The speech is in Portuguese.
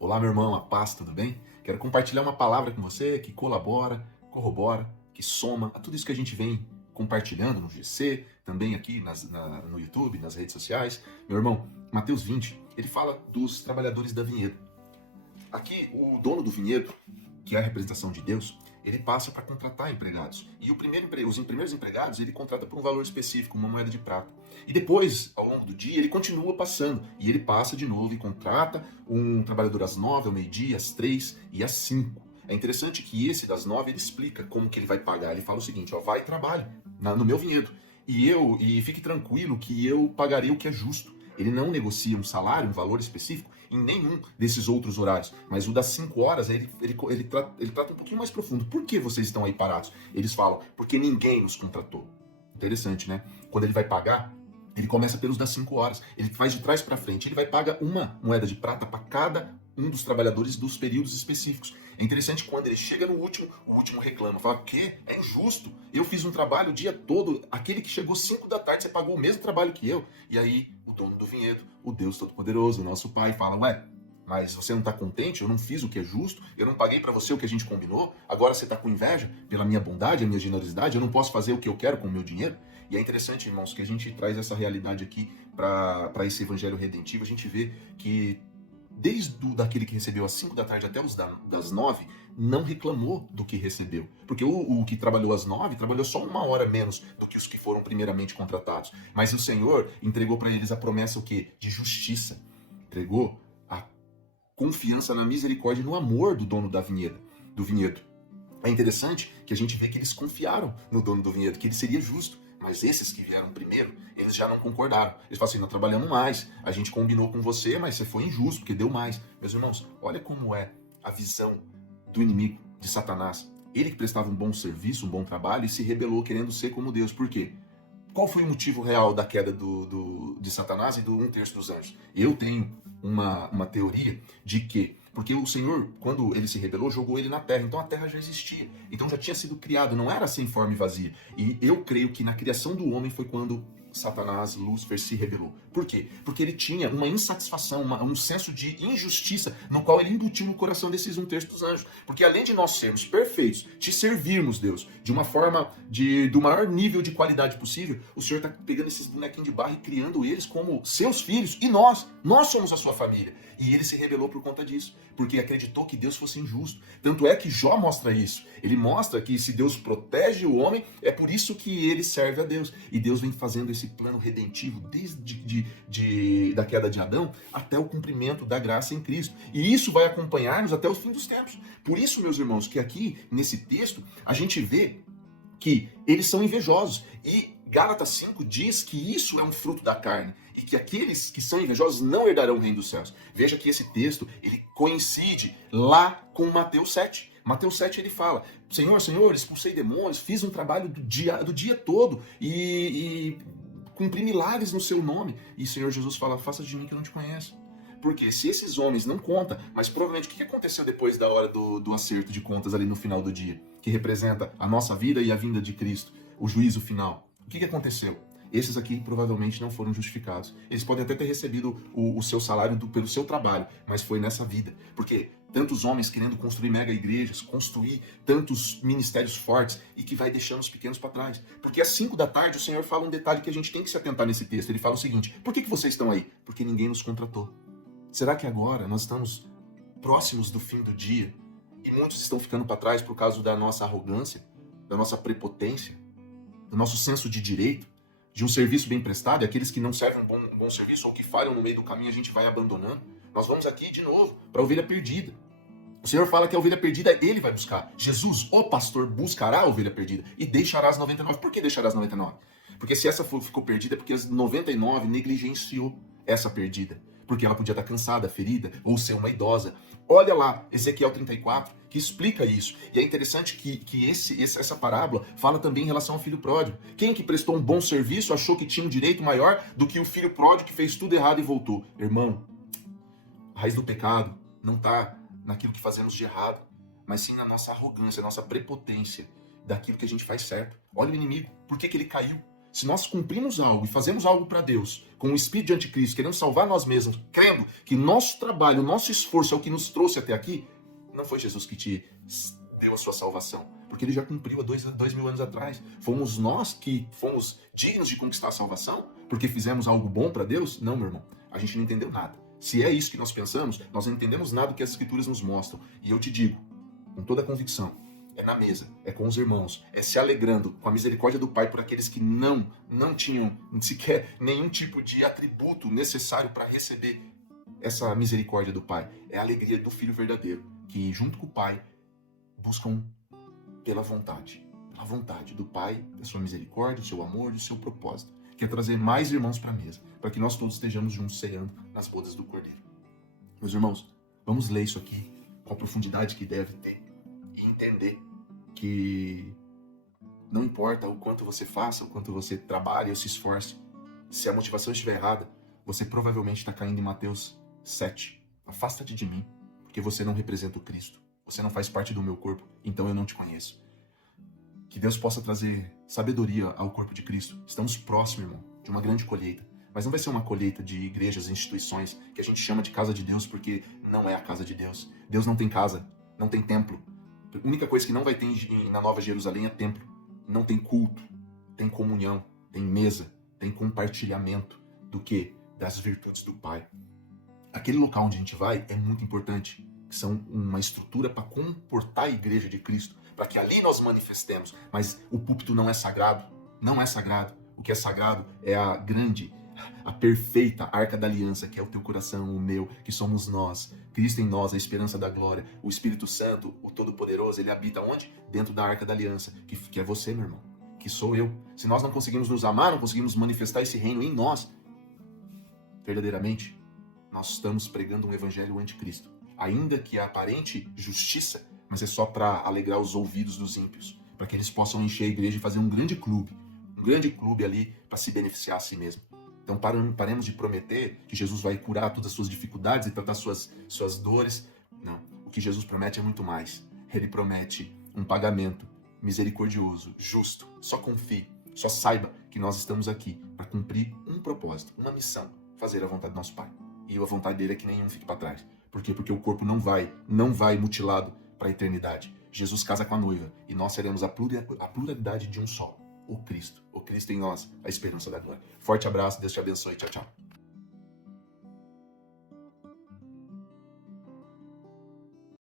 Olá, meu irmão, a paz, tudo bem? Quero compartilhar uma palavra com você que colabora, corrobora, que soma a tudo isso que a gente vem compartilhando no GC, também aqui no YouTube, nas redes sociais. Meu irmão, Mateus 20, ele fala dos trabalhadores da vinheta. Aqui, o dono do vinhedo, que é a representação de Deus, ele passa para contratar empregados. E os primeiros empregados ele contrata por um valor específico, uma moeda de prata. E depois, ao longo do dia, ele continua passando. E ele passa de novo e contrata um trabalhador às 9, ao meio-dia, às 3 e às 5. É interessante que esse das 9 ele explica como que ele vai pagar. Ele fala o seguinte: ó, vai e trabalhe no meu vinhedo. E fique tranquilo que eu pagarei o que é justo. Ele não negocia um salário, um valor específico, em nenhum desses outros horários. Mas o das 5 horas, ele trata um pouquinho mais profundo. Por que vocês estão aí parados? Eles falam, porque ninguém nos contratou. Interessante, né? Quando ele vai pagar, ele começa pelos das 5 horas. Ele faz de trás para frente. Ele vai pagar uma moeda de prata para cada um dos trabalhadores dos períodos específicos. É interessante quando ele chega no último, o último reclama. Fala, o quê? É injusto. Eu fiz um trabalho o dia todo. Aquele que chegou 5 da tarde, você pagou o mesmo trabalho que eu. E aí, o dono do vinhedo, o Deus Todo-Poderoso, o nosso Pai, fala, ué, mas você não está contente? Eu não fiz o que é justo? Eu não paguei para você o que a gente combinou? Agora você está com inveja pela minha bondade, a minha generosidade? Eu não posso fazer o que eu quero com o meu dinheiro? E é interessante, irmãos, que a gente traz essa realidade aqui para esse evangelho redentivo. A gente vê que desde daquele que recebeu às 5 da tarde até das 9, não reclamou do que recebeu. Porque o que trabalhou às 9, trabalhou só uma hora menos do que os que foram primeiramente contratados. Mas o Senhor entregou para eles a promessa o quê? De justiça. Entregou a confiança na misericórdia e no amor do dono do vinhedo. É interessante que a gente vê que eles confiaram no dono do vinhedo, que ele seria justo. Mas esses que vieram primeiro, eles já não concordaram. Eles falam assim, nós trabalhamos mais, a gente combinou com você, mas você foi injusto, porque deu mais. Meus irmãos, olha como é a visão do inimigo, de Satanás. Ele que prestava um bom serviço, um bom trabalho, e se rebelou querendo ser como Deus. Por quê? Qual foi o motivo real da queda de Satanás e do 1/3 dos anjos? Eu tenho uma teoria de que, porque o Senhor, quando ele se rebelou, jogou ele na terra, então a terra já existia, então já tinha sido criado, não era sem forma e vazia. E eu creio que na criação do homem foi quando Satanás, Lúcifer, se rebelou. Por quê? Porque ele tinha uma insatisfação, um senso de injustiça, no qual ele embutiu no coração desses 1/3 dos anjos. Porque além de nós sermos perfeitos, te servirmos, Deus, de uma forma do maior nível de qualidade possível, o Senhor está pegando esses bonequinhos de barro e criando eles como seus filhos, e nós somos a sua família. E ele se rebelou por conta disso, porque acreditou que Deus fosse injusto. Tanto é que Jó mostra isso. Ele mostra que se Deus protege o homem, é por isso que ele serve a Deus. E Deus vem fazendo esse plano redentivo desde da queda de Adão até o cumprimento da graça em Cristo. E isso vai acompanhar-nos até o fim dos tempos. Por isso, meus irmãos, que aqui nesse texto a gente vê que eles são invejosos. E Gálatas 5 diz que isso é um fruto da carne e que aqueles que são invejosos não herdarão o reino dos céus. Veja que esse texto ele coincide lá com Mateus 7. Mateus 7 ele fala, Senhor, Senhor, expulsei demônios, fiz um trabalho do dia todo e cumpri milagres no seu nome. E o Senhor Jesus fala, faça de mim que eu não te conheço. Porque se esses homens não contam, mas provavelmente o que aconteceu depois da hora do acerto de contas ali no final do dia, que representa a nossa vida e a vinda de Cristo, o juízo final, o que aconteceu? Esses aqui provavelmente não foram justificados. Eles podem até ter recebido o seu salário pelo seu trabalho, mas foi nessa vida. Porque tantos homens querendo construir mega igrejas, construir tantos ministérios fortes e que vai deixando os pequenos para trás. Porque às 5 da tarde o Senhor fala um detalhe que a gente tem que se atentar nesse texto. Ele fala o seguinte, por que vocês estão aí? Porque ninguém nos contratou. Será que agora nós estamos próximos do fim do dia e muitos estão ficando para trás por causa da nossa arrogância, da nossa prepotência, do nosso senso de direito, de um serviço bem prestado, e aqueles que não servem um bom serviço ou que falham no meio do caminho a gente vai abandonando? Nós vamos aqui de novo para a ovelha perdida. O Senhor fala que a ovelha perdida ele vai buscar. Jesus, o pastor, buscará a ovelha perdida e deixará as 99. Por que deixará as 99? Porque se essa ficou perdida, é porque as 99 negligenciou essa perdida. Porque ela podia estar cansada, ferida, ou ser uma idosa. Olha lá, Ezequiel 34, que explica isso. E é interessante que essa parábola fala também em relação ao filho pródigo. Quem que prestou um bom serviço achou que tinha um direito maior do que o filho pródigo que fez tudo errado e voltou? Irmão, a raiz do pecado não está naquilo que fazemos de errado, mas sim na nossa arrogância, na nossa prepotência, daquilo que a gente faz certo. Olha o inimigo, por que ele caiu? Se nós cumprimos algo e fazemos algo para Deus, com o espírito de anticristo, querendo salvar nós mesmos, crendo que nosso trabalho, nosso esforço é o que nos trouxe até aqui, não foi Jesus que te deu a sua salvação, porque ele já cumpriu há 2000 anos atrás. Fomos nós que fomos dignos de conquistar a salvação, porque fizemos algo bom para Deus? Não, meu irmão, a gente não entendeu nada. Se é isso que nós pensamos, nós não entendemos nada do que as Escrituras nos mostram. E eu te digo, com toda a convicção, é na mesa, é com os irmãos, é se alegrando com a misericórdia do Pai por aqueles que não tinham sequer nenhum tipo de atributo necessário para receber essa misericórdia do Pai. É a alegria do Filho verdadeiro, que junto com o Pai buscam pela vontade do Pai, da sua misericórdia, do seu amor, do seu propósito, que é trazer mais irmãos para a mesa, para que nós todos estejamos juntos ceando nas bodas do Cordeiro. Meus irmãos, vamos ler isso aqui com a profundidade que deve ter e entender que não importa o quanto você faça, o quanto você trabalhe ou se esforce, se a motivação estiver errada, você provavelmente está caindo em Mateus 7. Afasta-te de mim, porque você não representa o Cristo. Você não faz parte do meu corpo, então eu não te conheço. Que Deus possa trazer sabedoria ao corpo de Cristo. Estamos próximos, irmão, de uma grande colheita. Mas não vai ser uma colheita de igrejas, instituições, que a gente chama de casa de Deus, porque não é a casa de Deus. Deus não tem casa, não tem templo. A única coisa que não vai ter na Nova Jerusalém é templo. Não tem culto, tem comunhão, tem mesa, tem compartilhamento do quê? Das virtudes do Pai. Aquele local onde a gente vai é muito importante, que são uma estrutura para comportar a igreja de Cristo, para que ali nós manifestemos. Mas o púlpito não é sagrado, não é sagrado. O que é sagrado é a grande, a perfeita arca da aliança, que é o teu coração, o meu, que somos nós. Cristo em nós, a esperança da glória. O Espírito Santo, o Todo-Poderoso, ele habita onde? Dentro da arca da aliança, que é você, meu irmão, que sou eu. Se nós não conseguimos nos amar, não conseguimos manifestar esse reino em nós, verdadeiramente, nós estamos pregando um evangelho anticristo. Ainda que a aparente justiça, mas é só para alegrar os ouvidos dos ímpios, para que eles possam encher a igreja e fazer um grande clube ali para se beneficiar a si mesmo. Então paremos de prometer que Jesus vai curar todas as suas dificuldades e tratar suas dores. Não, o que Jesus promete é muito mais. Ele promete um pagamento misericordioso, justo. Só confie, só saiba que nós estamos aqui para cumprir um propósito, uma missão, fazer a vontade do nosso Pai. E a vontade dele é que nenhum fique para trás. Por quê? Porque o corpo não vai mutilado para a eternidade. Jesus casa com a noiva e nós seremos a pluralidade de um só. O Cristo em nós, a esperança da glória. Forte abraço, Deus te abençoe, tchau, tchau.